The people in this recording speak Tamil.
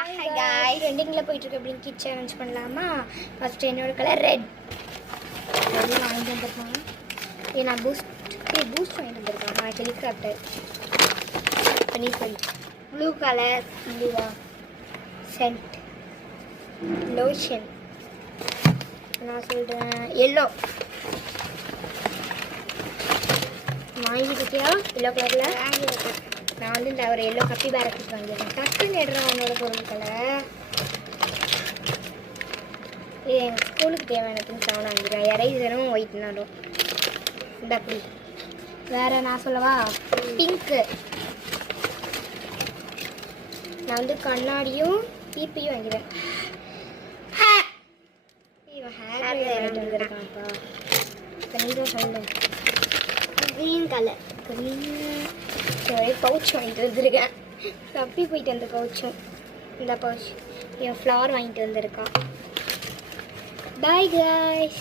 Hi guys, ட்ரெண்டிங்கில் போயிட்டுருக்கு அப்படின்னு கிட் சேலஞ்ச் பண்ணலாமா? ஃபஸ்ட்டு என்னோட கலர் ரெட் வாங்கிட்டு வந்துருக்காங்க. நான் பூஸ்ட் வாங்கிட்டு வந்துருக்காங்க. ஹெலிகாப்டர் பண்ணி ப்ளூ கலர் ப்ளூவா சென்ட் லோஷன் நான் சொல்கிறேன் எல்லோ வாங்கிட்டுருக்கியா? எல்லோ கலரில் நான் வந்து இந்த ஒரு எல்லோ கப்பி பேரக்ஸ் வாங்கியிருக்கேன். டக்குன்னு எடுறேன் அவனோட பொருட்களை. இது எங்கள் ஸ்கூலுக்கு தேவையான திங்ஸ் அவனை வாங்கிடுவேன். எரேசரும் ஒயிட்னாலும் இந்த அப்படி. வேறு நான் சொல்லவா? பிங்க்கு நான் வந்து கண்ணாடியும் பீப்பையும் வாங்கிடுவேன். இவன் ஹேர் வந்துருக்கான்ப்பா. கொஞ்சம் சொல்லு. க்ரீன் கலர் க்ரீன் சரி பவுச் வாங்கிட்டு வந்துருக்கேன். தப்பி போயிட்டு அந்த பவுச்சும் இந்த பவுச் என் ஃப்ளவர் வாங்கிட்டு வந்திருக்கான். Bye guys.